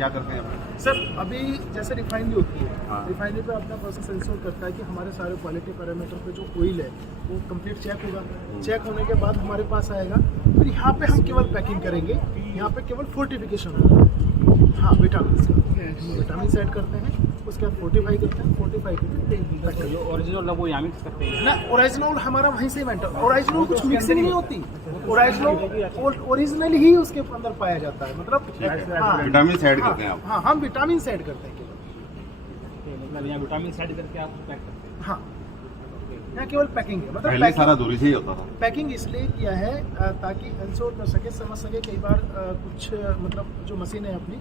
क्या करते हैं? सर अभी जैसे रिफाइनरी होती है, हाँ। रिफाइनरी पे अपना प्रोसेस इंश्योर करता है कि हमारे सारे क्वालिटी पैरामीटर पे जो ऑयल है वो कंप्लीट चेक होगा। चेक होने के बाद हमारे पास आएगा, फिर यहाँ पे हम केवल पैकिंग करेंगे, यहाँ पे केवल फोर्टिफिकेशन होगा। हाँ, विटामिन ऐड करते हैं, उसके बाद फोर्टिफाई करते हैं, फोर्टिफाई करके ओरिजिनल वो यहाँ मिक्स करते हैं ना। ओरिजिनल हमारा वहीं से मेंटेन, ओरिजिनल कुछ मिक्सिंग नहीं होती, ओरिजिनल ही उसके अंदर पाया जाता है। मतलब हाँ, विटामिन ऐड करते हैं आप? हाँ, हम विटामिन ऐड करते हैं केवल। मतलब यहाँ विटामिन ऐड करके आप पैक करते हैं? हाँ, यहाँ केवल पैकिंग है। मतलब पहले सारा दूरी से ही होता था। पैकिंग इसलिए किया है ताकि इंश्योर कर सके, समझ सके। कई बार कुछ मतलब जो मशीन है अपनी,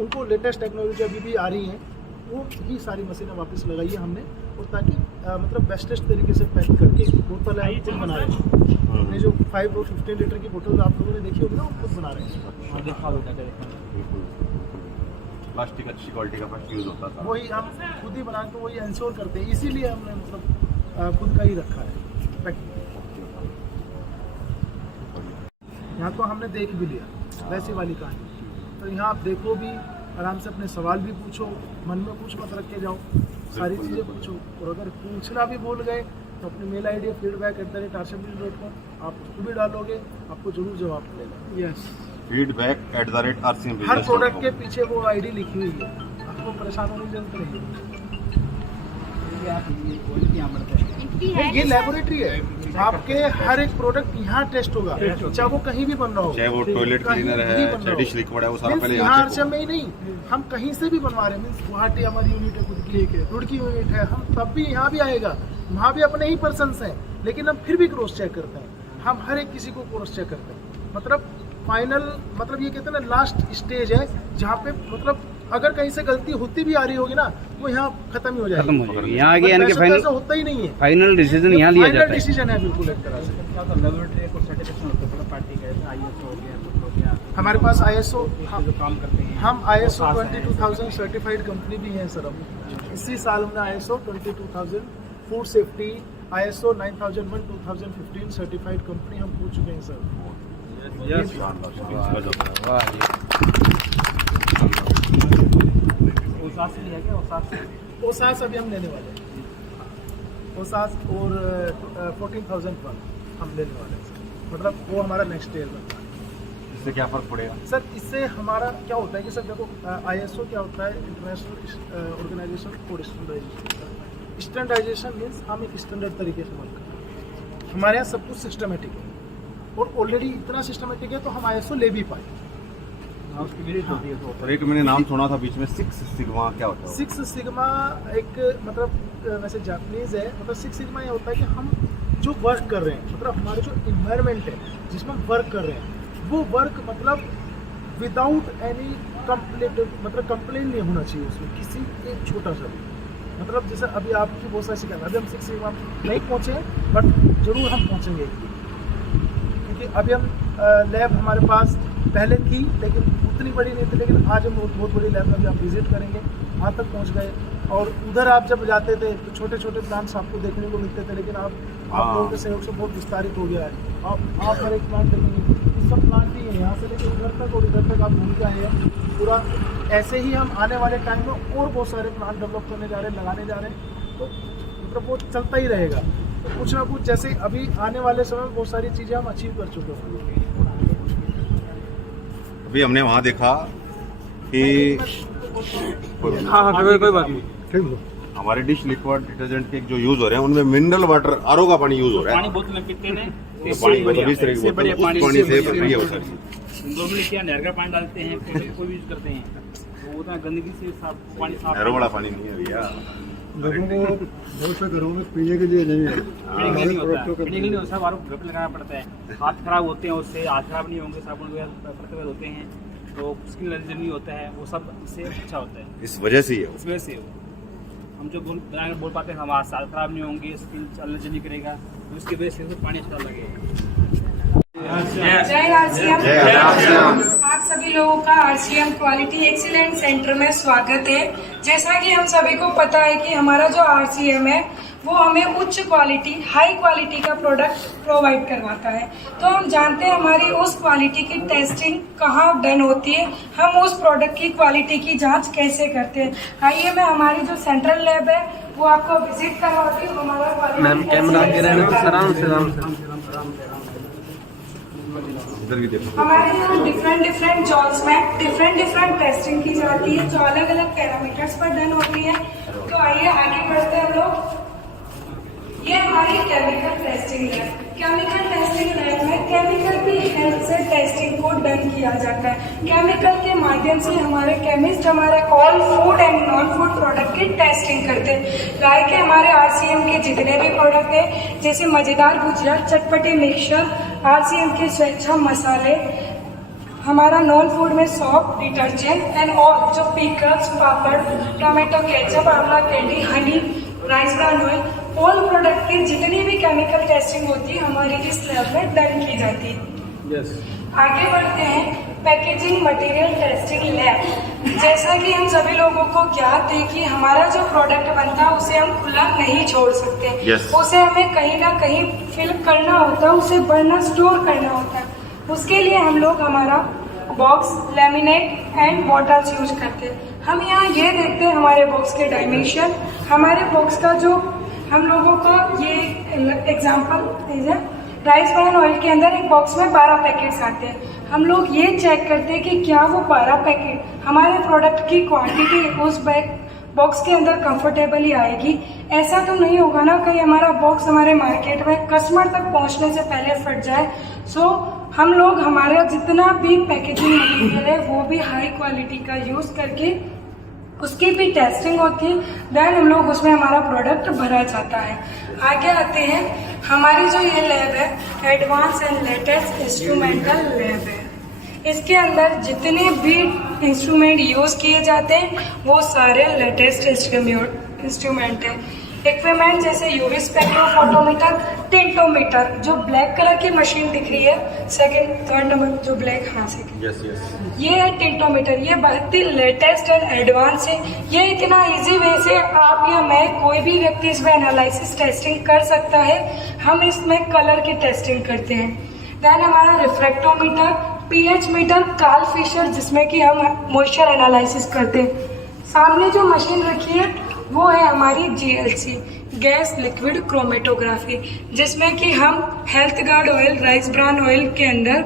उनको लेटेस्ट टेक्नोलॉजी अभी भी आ रही है, वो ही सारी मशीनें वापस लगाई है हमने, और ताकि मतलब बेस्टेस्ट तरीके से पैक करके बोतल है खुद बना रहे हैं। अपने जो 5 और 15 लीटर की बोतल आप लोगों ने देखी होगी ना, वो खुद बना रहे हैं। प्लास्टिक अच्छी क्वालिटी का फर्स्ट यूज होता था, वही हम खुद ही बना के वही इंश्योर करते हैं, इसीलिए हमने मतलब खुद का ही रखा है पैकिंग। यहाँ तो हमने देख भी लिया वैसी वाली कहानी, तो यहाँ आप देखो भी, आराम से अपने सवाल भी पूछो, मन में कुछ मत रख के जाओ, सारी चीज़ें पूछो। और अगर पूछना भी भूल गए तो अपनी मेल ID feedback@rcmp.com आप उसको भी डालोगे, आपको जरूर जवाब मिलेगा। Yes, feedback@rcmp.com। हर प्रोडक्ट के पीछे वो ID लिखी हुई है, आपको परेशान होने की जरूरत नहीं है। ये लेबोरेटरी है, आपके हर एक प्रोडक्ट यहाँ टेस्ट होगा, चाहे वो कहीं भी बन रहा हो, चाहे वो टॉयलेट क्लीनर है, चाहे डिश लिक्विड है, वो सारा पहले यहाँ आरसीएम में ही नहीं, हम कहीं से भी बनवा रहे हैं। मीन्स गुवाहाटी हमारी यूनिट है खुद की, रुड़की यूनिट है, हम तब भी यहाँ भी आएगा, वहाँ भी अपने ही पर्सन्स हैं, लेकिन हम फिर भी क्रॉस चेक करते हैं। हम हर एक किसी को क्रॉस चेक करते हैं। मतलब फाइनल, मतलब ये कहते हैं ना, लास्ट स्टेज है जहाँ पे मतलब अगर कहीं से गलती होती भी आ रही होगी ना, वो यहाँ खत्म ही हो जाएगी, खत्म हो जाएगी। यहाँ आगे यानी कि फाइनल होता ही नहीं है, फाइनल डिसीजन यहाँ लिया जाता है। फाइनल डिसीजन है बिल्कुल एक तरह से। लेबोरेटरी को सर्टिफिकेशन होता है पार्टी का, ISO हो गया, कुछ हो गया। हमारे पास ISO, जो काम करते हैं हम ISO 22000 सर्टिफाइड कंपनी भी हैं सर। हम इसी साल हमने ISO 22000 food safety, ISO 9001 2015 certified company हम हो चुके हैं सर। ओसास अभी हम लेने वाले हैं, ओसास और 14,001 हम लेने वाले हैं सर। मतलब वो हमारा नेक्स्ट ईयर बनता है। इससे क्या फर्क पड़ेगा सर? इससे हमारा क्या होता है कि सर देखो, ISO क्या होता है, international organisation for standardisation. Standardisation means हम एक स्टैंडर्ड तरीके से वर्क करते हैं। हमारे यहाँ सब कुछ सिस्टमेटिक है, और ऑलरेडी इतना सिस्टमेटिक है तो हम ISO ले भी पाए। और एक मैंने नाम सुना था बीच में, 6 सिग्मा, क्या होता है? 6 सिग्मा एक मतलब वैसे जापानीज है। मतलब 6 सिग्मा ये होता है कि हम जो वर्क कर रहे हैं, मतलब हमारे जो इन्वायरमेंट है जिसमें हम वर्क कर रहे हैं, वो वर्क मतलब विदाउट एनी कंप्लेंट, मतलब कंप्लेन नहीं होना चाहिए उसमें किसी एक छोटा सा भी। मतलब जैसे अभी आपकी बहुत सारी शिकायत, अभी हम 6 सिग्मा नहीं पहुँचे, बट जरूर हम पहुँचेंगे, क्योंकि अभी हम लैब हमारे पास पहले थी लेकिन उतनी बड़ी नहीं थी, लेकिन आज हम बहुत बड़ी लैब में भी आप विजिट करेंगे, वहाँ तक पहुँच गए। और उधर आप जब जाते थे तो छोटे छोटे प्लांट्स आपको देखने को मिलते थे, लेकिन आप लोगों के सहयोग से बहुत विस्तारित हो गया है। आप हर एक प्लांट देखेंगे, ये सब प्लांट ही है, यहाँ से लेकर उधर तक और इधर तक आप घूम के आए हैं पूरा। ऐसे ही हम आने वाले टाइम में और बहुत सारे प्लांट डेवलप करने जा रहे हैं, लगाने जा रहे हैं, तो मतलब वो चलता ही रहेगा। तो कुछ ना कुछ जैसे अभी आने वाले समय में बहुत सारी चीज़ें हम अचीव कर चुके हैं। अभी हमने वहाँ देखा कि कोई बात नहीं, हमारे डिश लिक्विड डिटर्जेंट के जो यूज हो रहे हैं उनमें मिनरल वाटर, RO का पानी यूज हो रहा है। पानी बोतल में पीते हैं, तो पानी मतलब इस तरह की बोतल, उस पानी से बढ़िया होता है। नॉर्मली क्या नहर का पानी डालते हैं, कोई यूज करते हैं, तो उतना गंदगी से साफ पानी साफ। नहरों वाला पानी नहीं है भैया, लोगों को बहुत से घरों में पीने के लिए नहीं है, पीने के लिए नहीं होता है, पीने के लिए सब आरोप घर पे लगाना पड़ता है। हाथ खराब होते हैं उससे, हाथ खराब नहीं होंगे, साबुन वगैरह होते हैं, तो स्किन एलर्जी नहीं होता है, वो सब इससे अच्छा होता है। इस वजह से ही है। इस वजह से हम जो बोल पाते हैं हमारा हाथ खराब नहीं होंगे, स्किन एलर्जी नहीं करेगा, तो उसकी वजह से पानी अच्छा लगेगा। जय आरसीएम। आप सभी लोगों का आरसीएम क्वालिटी एक्सीलेंट सेंटर में स्वागत है। जैसा कि हम सभी को पता है कि हमारा जो आरसीएम है वो हमें उच्च क्वालिटी, हाई क्वालिटी का प्रोडक्ट प्रोवाइड करवाता है। तो हम जानते हैं हमारी उस क्वालिटी की टेस्टिंग कहाँ डन होती है, हम उस प्रोडक्ट की क्वालिटी की जांच कैसे करते हैं। आइए मैं हमारी जो सेंट्रल लैब है वो आपको विजिट करवाती हूँ। हमारा मैम कैमरा आगे रहने तो आराम से इधर भी देखो। हमारे यहाँ डिफरेंट जॉब्स में डिफरेंट टेस्टिंग की जाती है जो अलग अलग पैरामीटर्स पर डन होती है। तो आइए आगे बढ़ते हैं हम लोग। ये हमारी chemical testing lab. Chemical testing lab में केमिकल की हेल्प से टेस्टिंग को डन किया जाता है। केमिकल के माध्यम से हमारे केमिस्ट हमारे all food and non food product की टेस्टिंग करते हैं। लाइक के हमारे आरसीएम के जितने भी प्रोडक्ट हैं, जैसे मजेदार भुजिया, चटपटे मिक्सचर, आरसीएम के स्वेच्छा मसाले, हमारा नॉन फूड में सॉप, डिटर्जेंट एंड ऑल जो पिकल्स, पापड़, टोमेटो केचप, आंवला candy, Honey, rice bran oil, all product की जितनी भी केमिकल टेस्टिंग होती है हमारी इस लैब में डन की जाती है। आगे बढ़ते हैं पैकेजिंग मटेरियल टेस्टिंग लैब। जैसा कि हम सभी लोगों को ज्ञात है कि हमारा जो प्रोडक्ट बनता है उसे हम खुला नहीं छोड़ सकते। उसे हमें कहीं ना कहीं फिल करना होता है, उसे भरना, स्टोर करना होता है। उसके लिए हम लोग हमारा box, laminate and bottles use करते हैं। हम यहाँ ये देखते हैं हमारे बॉक्स के डायमेंशन, हमारे बॉक्स का जो हम लोगों का ये एग्जाम्पल है, राइस ब्रान ऑयल के अंदर एक बॉक्स में 12 पैकेट्स आते हैं। हम लोग ये चेक करते हैं कि क्या वो 12 पैकेट हमारे प्रोडक्ट की क्वांटिटी उस बॉक्स के अंदर कंफर्टेबली आएगी। ऐसा तो नहीं होगा ना कहीं हमारा बॉक्स हमारे मार्केट में कस्टमर तक पहुंचने से पहले फट जाए। सो हम लोग हमारा जितना भी पैकेजिंग मटेरियल है वो भी हाई क्वालिटी का यूज़ करके उसकी भी टेस्टिंग होती है, देन हम लोग उसमें हमारा प्रोडक्ट भरा जाता है। आगे आते हैं, हमारी जो ये लैब है advance and latest instrumental lab है। इसके अंदर जितने भी इंस्ट्रूमेंट यूज़ किए जाते हैं वो सारे लेटेस्ट इंस्ट्रूमेंट हैं। इक्विपमेंट जैसे यूवी स्पेक्ट्रोफोटोमीटर, टिंटोमीटर, जो ब्लैक कलर की मशीन दिख रही है, सेकंड थर्ड नंबर जो ब्लैक, हाँ सेकंड, ये है टिंटोमीटर। ये बहुत ही लेटेस्ट एंड एडवांस है। ये इतना इजी वे से आप या मैं कोई भी व्यक्ति इसमें एनालिसिस टेस्टिंग कर सकता है। हम इसमें कलर की टेस्टिंग करते हैं। देन हमारा refractometer, pH meter, Karl Fischer जिसमें कि हम मॉइस्चर एनालिसिस करते हैं। सामने जो मशीन रखी है वो है हमारी GLC, गैस लिक्विड क्रोमेटोग्राफी, जिसमें कि हम health guard oil, rice bran oil के अंदर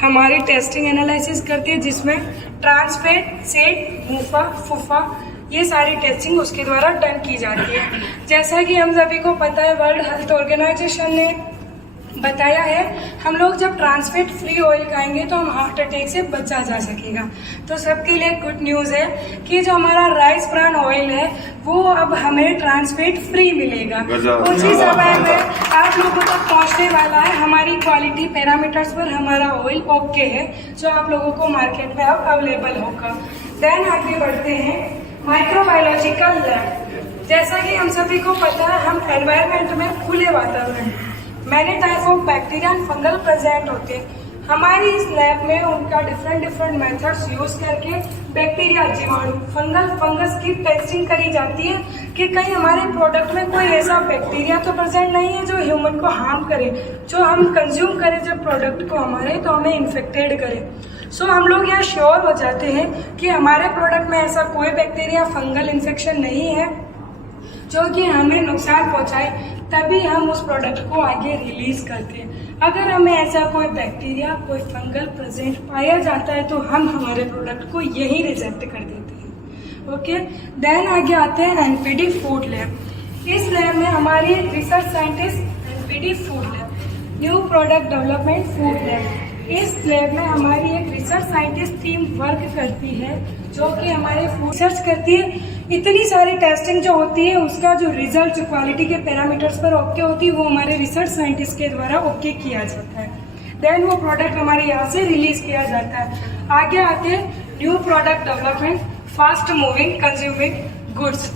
हमारी टेस्टिंग एनालिसिस करती है, जिसमें ट्रांसफेट, सेट, मूफा, फूफा, ये सारी टेस्टिंग उसके द्वारा डन की जाती है। जैसा कि हम सभी को पता है, वर्ल्ड हेल्थ ऑर्गेनाइजेशन ने बताया है हम लोग जब ट्रांसफेट फ्री ऑयल खाएंगे तो हम हार्ट अटैक से बचा जा सकेगा। तो सबके लिए गुड न्यूज़ है कि जो हमारा राइस ब्रान ऑयल है वो अब हमें ट्रांसफेट फ्री मिलेगा। कुछ ही समय में आप लोगों तक पहुंचने वाला है। हमारी क्वालिटी पैरामीटर्स पर हमारा ऑयल ओके है, जो आप लोगों को मार्केट में अब अवेलेबल होगा। देन आगे बढ़ते हैं, माइक्रोबायोलॉजिकल लैब। जैसा कि हम सभी को पता है, हम एनवायरमेंट में खुले वातावरण, many type of bacteria and fungal present होते हैं। हमारी इस लैब में उनका डिफरेंट मेथड्स यूज करके बैक्टीरिया, जीवाणु, फंगस की टेस्टिंग करी जाती है कि कहीं हमारे प्रोडक्ट में कोई ऐसा बैक्टीरिया तो प्रेजेंट नहीं है जो ह्यूमन को हार्म करे, जो हम कंज्यूम करें जब प्रोडक्ट को हमारे तो हमें इन्फेक्टेड करे। सो हम लोग यहाँ श्योर हो जाते हैं कि हमारे प्रोडक्ट में ऐसा कोई बैक्टीरिया, फंगल इन्फेक्शन नहीं है जो कि हमें नुकसान पहुंचाए, तभी हम उस प्रोडक्ट को आगे रिलीज करते हैं। अगर हमें ऐसा कोई बैक्टीरिया, कोई फंगल प्रेजेंट पाया जाता है तो हम हमारे प्रोडक्ट को यहीं रिजेक्ट कर देते हैं। ओके, देन आगे आते हैं एनपीडी फूड लैब। इस लैब में हमारी research scientist NPD food lab, new product development food lab. इस लैब में हमारी एक रिसर्च साइंटिस्ट टीम वर्क करती है जो कि हमारे फूड रिसर्च करती है। इतनी सारी टेस्टिंग जो होती है उसका जो रिजल्ट, जो क्वालिटी के पैरामीटर्स पर ओके होती है, वो हमारे रिसर्च साइंटिस्ट के द्वारा ओके किया जाता है। देन वो प्रोडक्ट हमारे यहाँ से रिलीज किया जाता है। आगे आते हैं new product development, fast moving consuming goods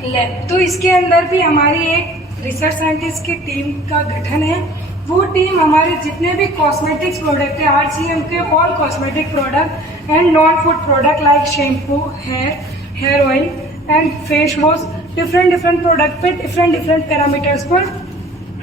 lab. तो इसके अंदर भी हमारी एक रिसर्च साइंटिस्ट की टीम का गठन है। वो टीम हमारे जितने भी कॉस्मेटिक्स प्रोडक्ट है, RCM के all cosmetic product and non food product like shampoo, hair oil and face wash, different different product पे डिफरेंट डिफरेंट पैरामीटर्स पर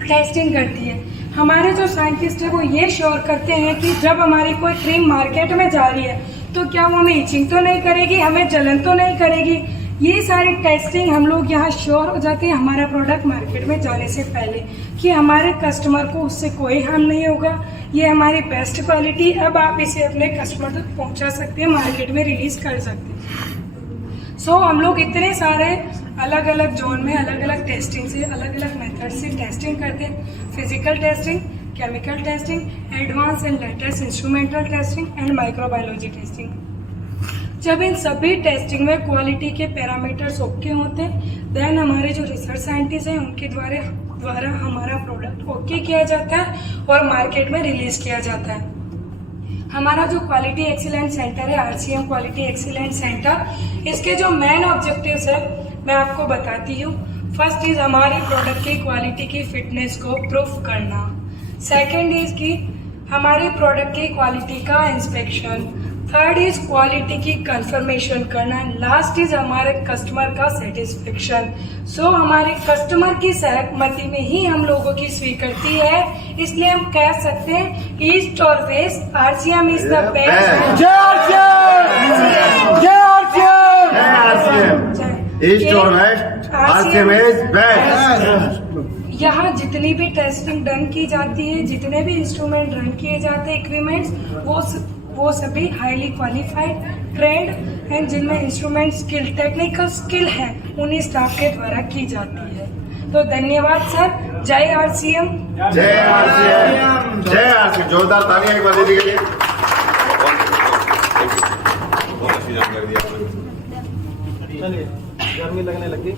टेस्टिंग करती है। हमारे जो साइंटिस्ट है वो ये श्योर करते हैं कि जब हमारी कोई क्रीम मार्केट में जा रही है तो क्या वो हमें इचिंग तो नहीं करेगी, हमें जलन तो नहीं करेगी। ये सारी टेस्टिंग हम लोग यहाँ श्योर हो जाते हैं हमारा प्रोडक्ट मार्केट में जाने से पहले कि हमारे कस्टमर को उससे कोई हार्म नहीं होगा। ये हमारी बेस्ट क्वालिटी, अब आप इसे अपने कस्टमर तक पहुँचा सकते हैं, मार्केट में रिलीज कर सकते हैं। सो हम लोग इतने सारे अलग अलग जोन में अलग अलग टेस्टिंग से अलग अलग मेथड से टेस्टिंग करते हैं। Physical testing, chemical testing, advance and latest instrumental testing and microbiology testing. जब इन सभी टेस्टिंग में क्वालिटी के पैरामीटर्स ओके होते हैं देन हमारे जो रिसर्च साइंटिस्ट हैं उनके द्वारा हमारा प्रोडक्ट ओके किया जाता है और मार्केट में रिलीज किया जाता है। हमारा जो क्वालिटी एक्सीलेंस सेंटर है, RCM क्वालिटी एक्सीलेंस सेंटर, इसके जो मेन ऑब्जेक्टिव्स है मैं आपको बताती हूँ। फर्स्ट इज हमारे प्रोडक्ट की क्वालिटी की फिटनेस को प्रूफ करना। सेकेंड इज कि हमारे प्रोडक्ट की क्वालिटी का इंस्पेक्शन। थर्ड इज क्वालिटी की कंफर्मेशन करना। लास्ट इज हमारे कस्टमर का सेटिस्फेक्शन। सो हमारे कस्टमर की सहमति में ही हम लोगों की स्वीकृति है, इसलिए हम कह सकते हैं ईस्ट और west RCM is the best. East और वेस्ट RCM इज बेस्ट। यहाँ जितनी भी टेस्टिंग डन की जाती है, जितने भी इंस्ट्रूमेंट रन किए जाते हैं, इक्विपमेंट्स, वो सभी हाईली क्वालिफाइड, ट्रेंड एंड जिनमें इंस्ट्रूमेंट स्किल, टेक्निकल स्किल है, उन्हीं स्टाफ के द्वारा की जाती है। तो धन्यवाद सर। जय RCM। जय RCM। जय RCM। जोरदार तालियां एक बार दीदी के लिए। बहुत अच्छी जानकारी दी आपने। चलिए गर्मी लगने लगी।